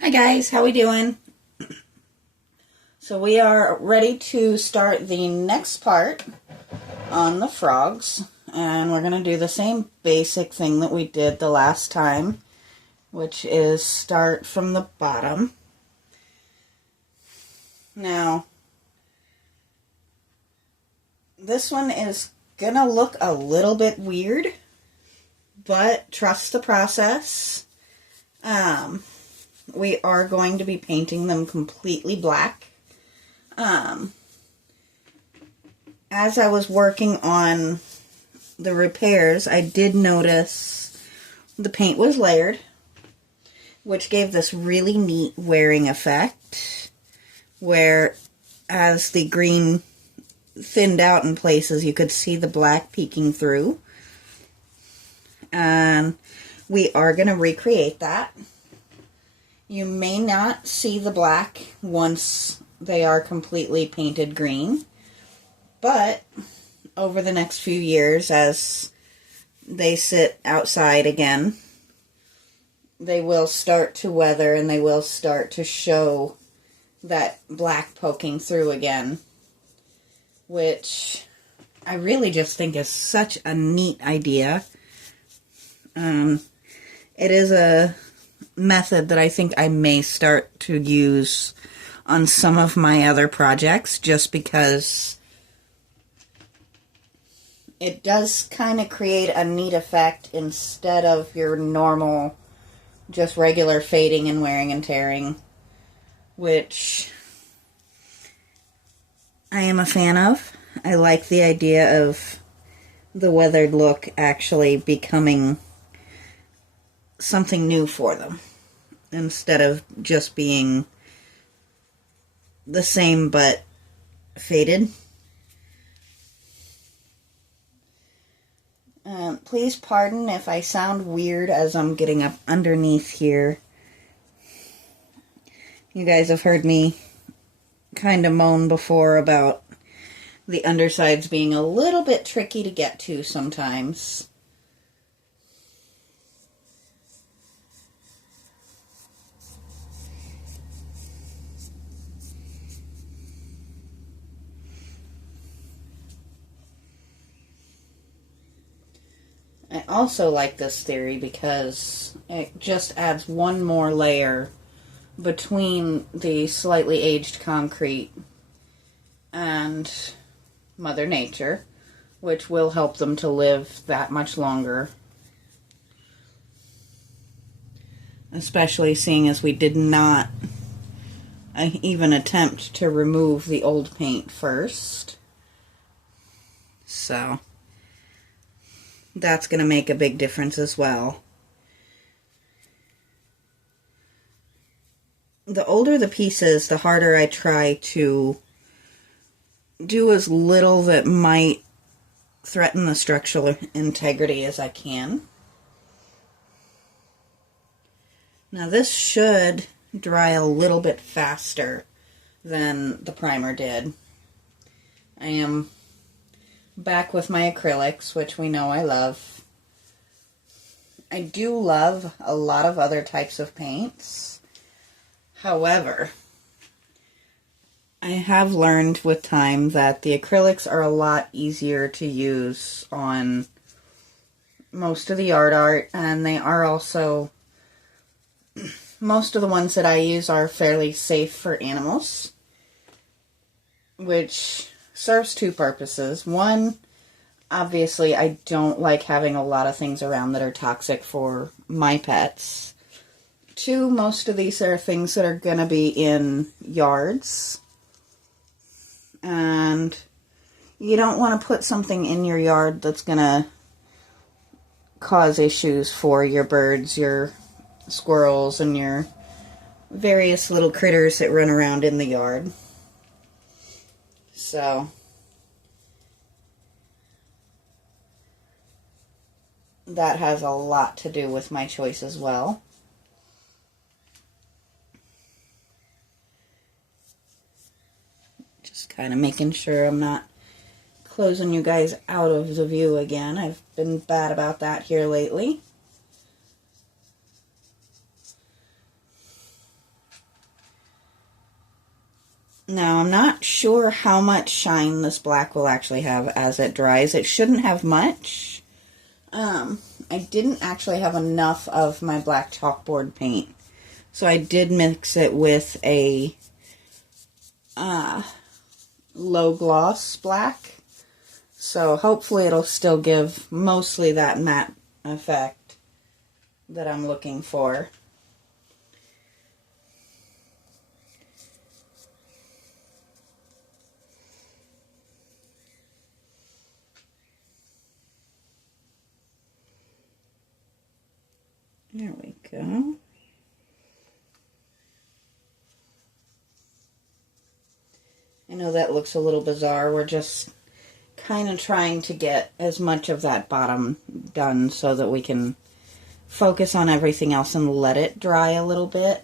Hi guys, how we doing? So we are ready to start the next part on the frogs, and we're going to do the same basic thing that we did the last time, which is start from the bottom. Now, this one is going to look a little bit weird, but trust the process. We are going to be painting them completely black. As I was working on the repairs, I did notice the paint was layered, which gave this really neat wearing effect, where as the green thinned out in places, you could see the black peeking through. And we are going to recreate that. You may not see the black once they are completely painted green, but over the next few years, as they sit outside again, they will start to weather and they will start to show that black poking through again, which I really just think is such a neat idea. It is a method that I think I may start to use on some of my other projects, just because it does kind of create a neat effect instead of your normal just regular fading and wearing and tearing, which I am a fan of. I like the idea of the weathered look actually becoming something new for them, instead of just being the same but faded. Please pardon if I sound weird as I'm getting up underneath here. You guys have heard me kind of moan before about the undersides being a little bit tricky to get to sometimes. I also like this theory because it just adds one more layer between the slightly aged concrete and Mother Nature, which will help them to live that much longer. Especially seeing as we did not even attempt to remove the old paint first. So that's going to make a big difference as well. The older the piece is, the harder I try to do as little that might threaten the structural integrity as I can. Now this should dry a little bit faster than the primer did. I am back with my acrylics, which we know I love. I do love a lot of other types of paints. However, I have learned with time that the acrylics are a lot easier to use on most of the yard art, and they are also, most of the ones that I use are fairly safe for animals, which serves two purposes. One, obviously I don't like having a lot of things around that are toxic for my pets. Two, most of these are things that are going to be in yards, and you don't want to put something in your yard that's going to cause issues for your birds, your squirrels, and your various little critters that run around in the yard. So that has a lot to do with my choice as well. Just kind of making sure I'm not closing you guys out of the view again. I've been bad about that here lately. Now, I'm not sure how much shine this black will actually have as it dries. It shouldn't have much. I didn't actually have enough of my black chalkboard paint. So I did mix it with a low gloss black. So hopefully it'll still give mostly that matte effect that I'm looking for. There we go. I know that looks a little bizarre. We're just kind of trying to get as much of that bottom done so that we can focus on everything else and let it dry a little bit.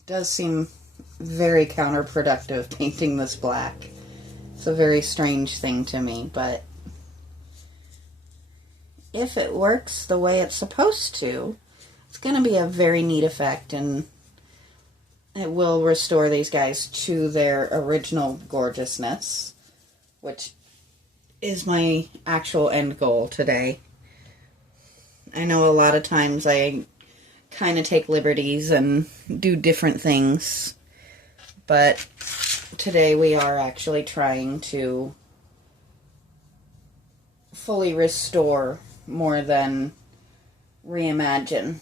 It does seem very counterproductive painting this black. It's a very strange thing to me, but if it works the way it's supposed to, it's going to be a very neat effect, and it will restore these guys to their original gorgeousness, which is my actual end goal today. I know a lot of times I kind of take liberties and do different things, but today we are actually trying to fully restore more than reimagine.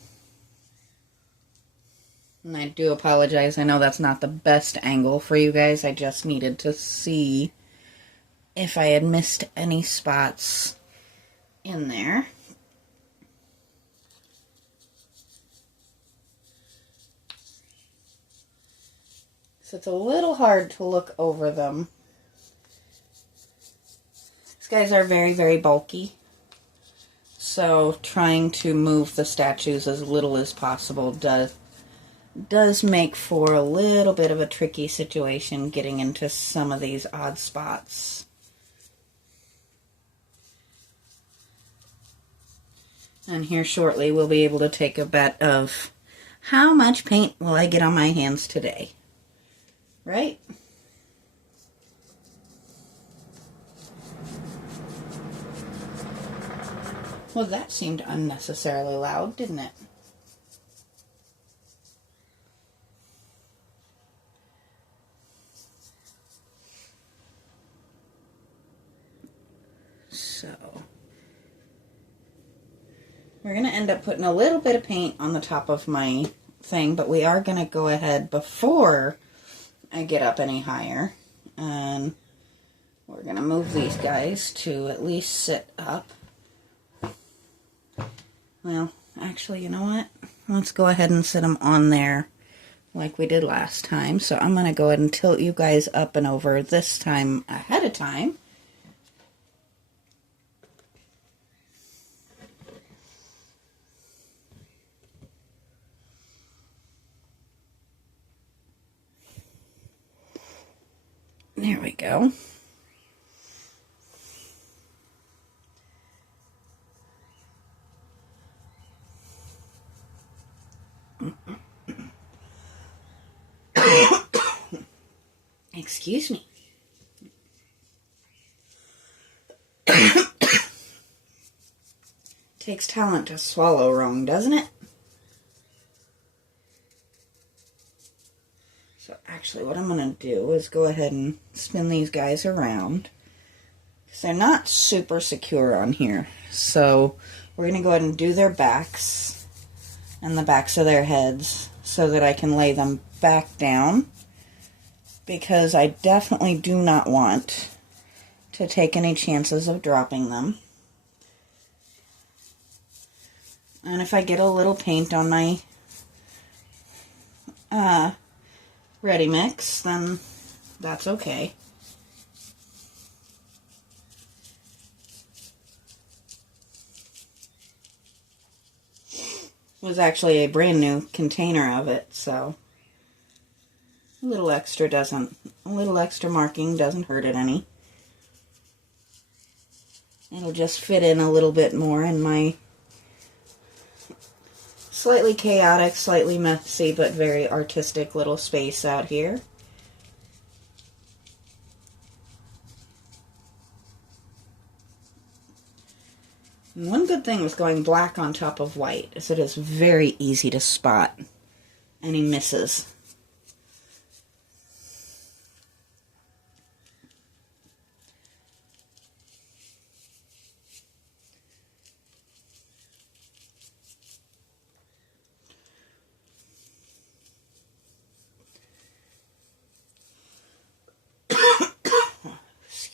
And I do apologize. I know that's not the best angle for you guys. I just needed to see if I had missed any spots in there. So it's a little hard to look over them. These guys are very, very bulky. So trying to move the statues as little as possible does make for a little bit of a tricky situation getting into some of these odd spots. And here shortly we'll be able to take a bet of how much paint will I get on my hands today. Right? Well, that seemed unnecessarily loud, didn't it? So, we're going to end up putting a little bit of paint on the top of my thing, but we are going to go ahead before I get up any higher, and we're going to move these guys to at least sit up. Well, actually, you know what? Let's go ahead and sit them on there like we did last time. So I'm going to go ahead and tilt you guys up and over this time ahead of time. There we go. Excuse me. Takes talent to swallow wrong, doesn't it? So actually what I'm going to do is go ahead and spin these guys around, because they're not super secure on here. So we're going to go ahead and do their backs and the backs of their heads so that I can lay them back down, because I definitely do not want to take any chances of dropping them. And if I get a little paint on my ready mix, then that's okay. It was actually a brand new container of it, so a little extra marking doesn't hurt it any. It'll just fit in a little bit more in my slightly chaotic, slightly messy, but very artistic little space out here. And one good thing with going black on top of white is it is very easy to spot any misses.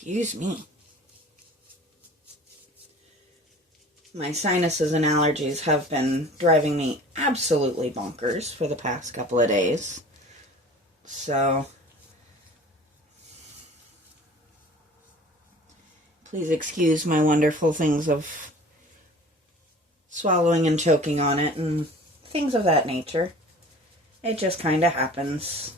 Excuse me. My sinuses and allergies have been driving me absolutely bonkers for the past couple of days. So, please excuse my wonderful things of swallowing and choking on it and things of that nature. It just kind of happens.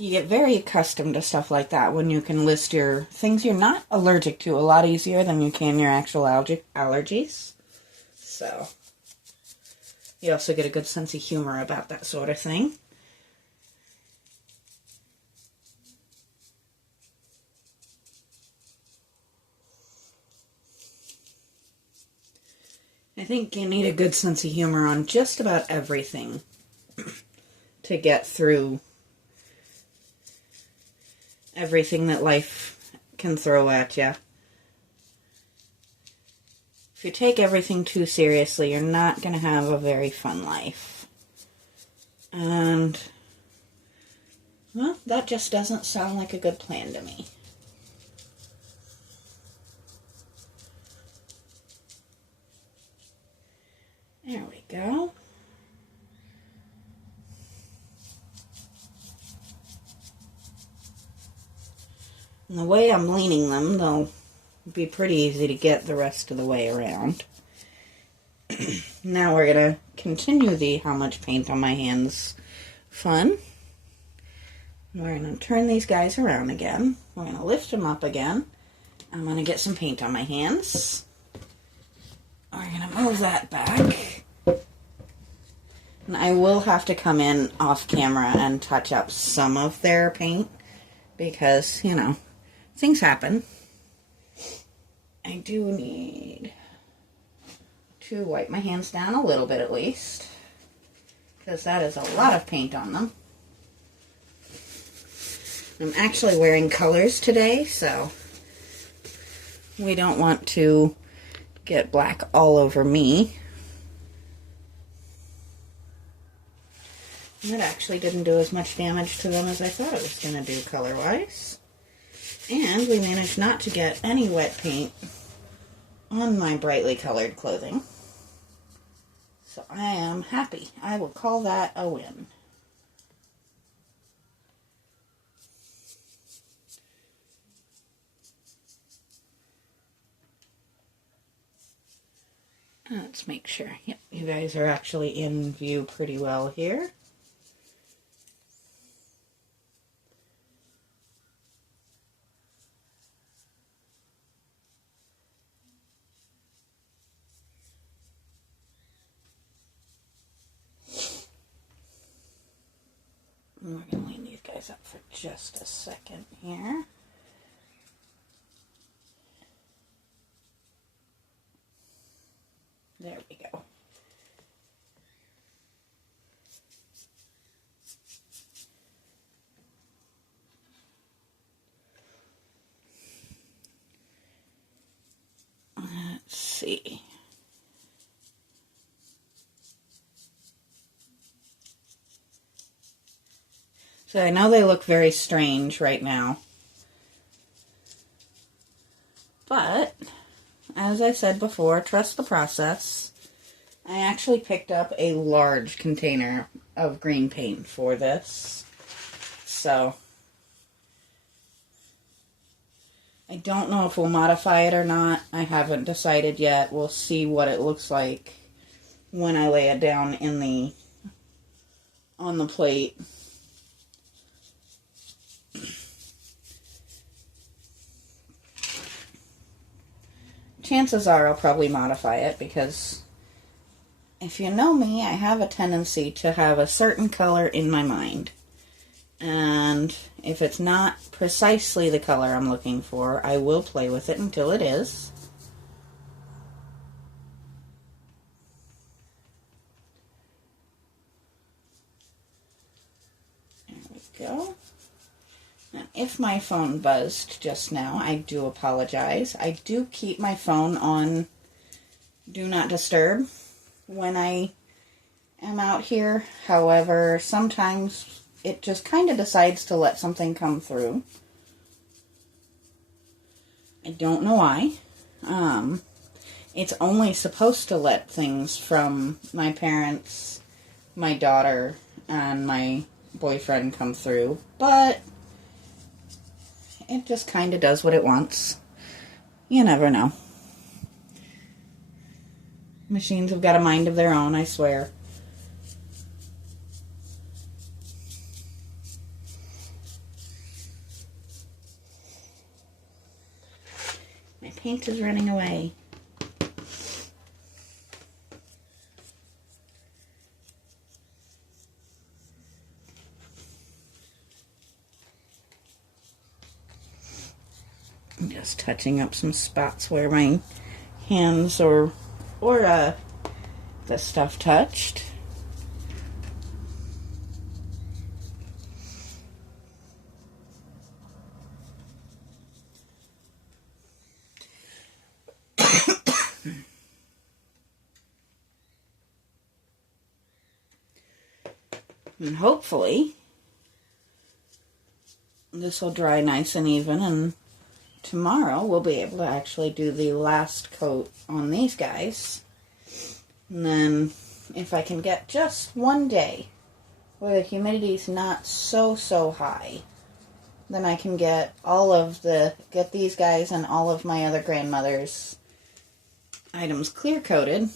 You get very accustomed to stuff like that when you can list your things you're not allergic to a lot easier than you can your actual allergies. So, you also get a good sense of humor about that sort of thing. I think you need a good sense of humor on just about everything to get through everything that life can throw at you. If you take everything too seriously, you're not going to have a very fun life. And, well, that just doesn't sound like a good plan to me. There we go. And the way I'm leaning them, they'll be pretty easy to get the rest of the way around. Now we're going to continue the how much paint on my hands fun. We're going to turn these guys around again. We're going to lift them up again. I'm going to get some paint on my hands. We're going to move that back. And I will have to come in off camera and touch up some of their paint because, you know, things happen. I do need to wipe my hands down a little bit at least, because that is a lot of paint on them. I'm actually wearing colors today, so we don't want to get black all over me. That actually didn't do as much damage to them as I thought it was going to do color-wise. And we managed not to get any wet paint on my brightly colored clothing. So I am happy. I will call that a win. Let's make sure. Yep, you guys are actually in view pretty well here. We're going to lean these guys up for just a second here. There we go. Let's see. So I know they look very strange right now, but as I said before, trust the process. I actually picked up a large container of green paint for this, so I don't know if we'll modify it or not. I haven't decided yet. We'll see what it looks like when I lay it down on the plate. chances are I'll probably modify it, because if you know me, I have a tendency to have a certain color in my mind. And if it's not precisely the color I'm looking for, I will play with it until it is. There we go. And if my phone buzzed just now, I do apologize. I do keep my phone on Do Not Disturb when I am out here. However, sometimes it just kind of decides to let something come through. I don't know why. It's only supposed to let things from my parents, my daughter, and my boyfriend come through, but it just kind of does what it wants. You never know. Machines have got a mind of their own, I swear. My paint is running away. I'm just touching up some spots where my hands or the stuff touched. And hopefully this will dry nice and even, and tomorrow we'll be able to actually do the last coat on these guys. And then if I can get just one day where the humidity's not so high, then I can get these guys and all of my other grandmother's items clear coated,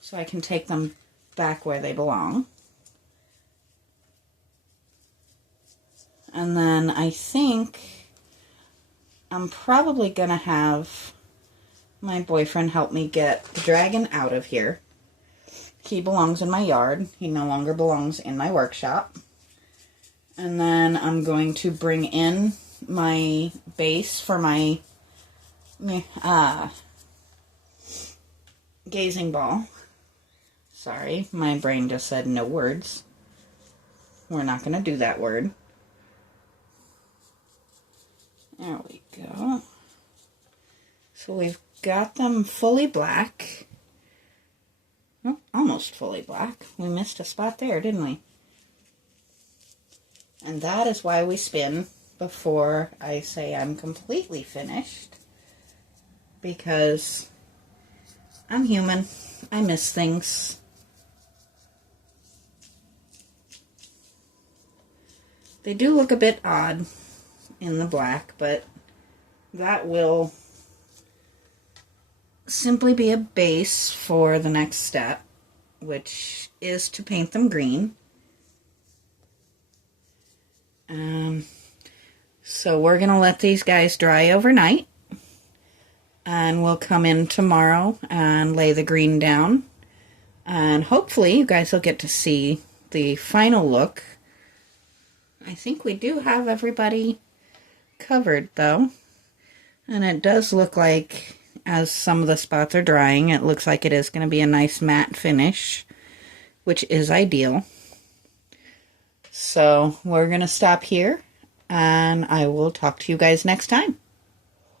so I can take them back where they belong. And then I think I'm probably going to have my boyfriend help me get the dragon out of here. He belongs in my yard. He no longer belongs in my workshop. And then I'm going to bring in my base for my gazing ball. Sorry, my brain just said no words. We're not going to do that word. There we go. So we've got them fully black. Oh, almost fully black. We missed a spot there, didn't we? And that is why we spin before I say I'm completely finished. Because I'm human. I miss things. They do look a bit odd in the black, but that will simply be a base for the next step, which is to paint them green. So we're going to let these guys dry overnight, and we'll come in tomorrow and lay the green down, and hopefully you guys will get to see the final look. I think we do have everybody covered though, and it does look like, as some of the spots are drying, it looks like it is going to be a nice matte finish, which is ideal. So we're going to stop here, and I will talk to you guys next time.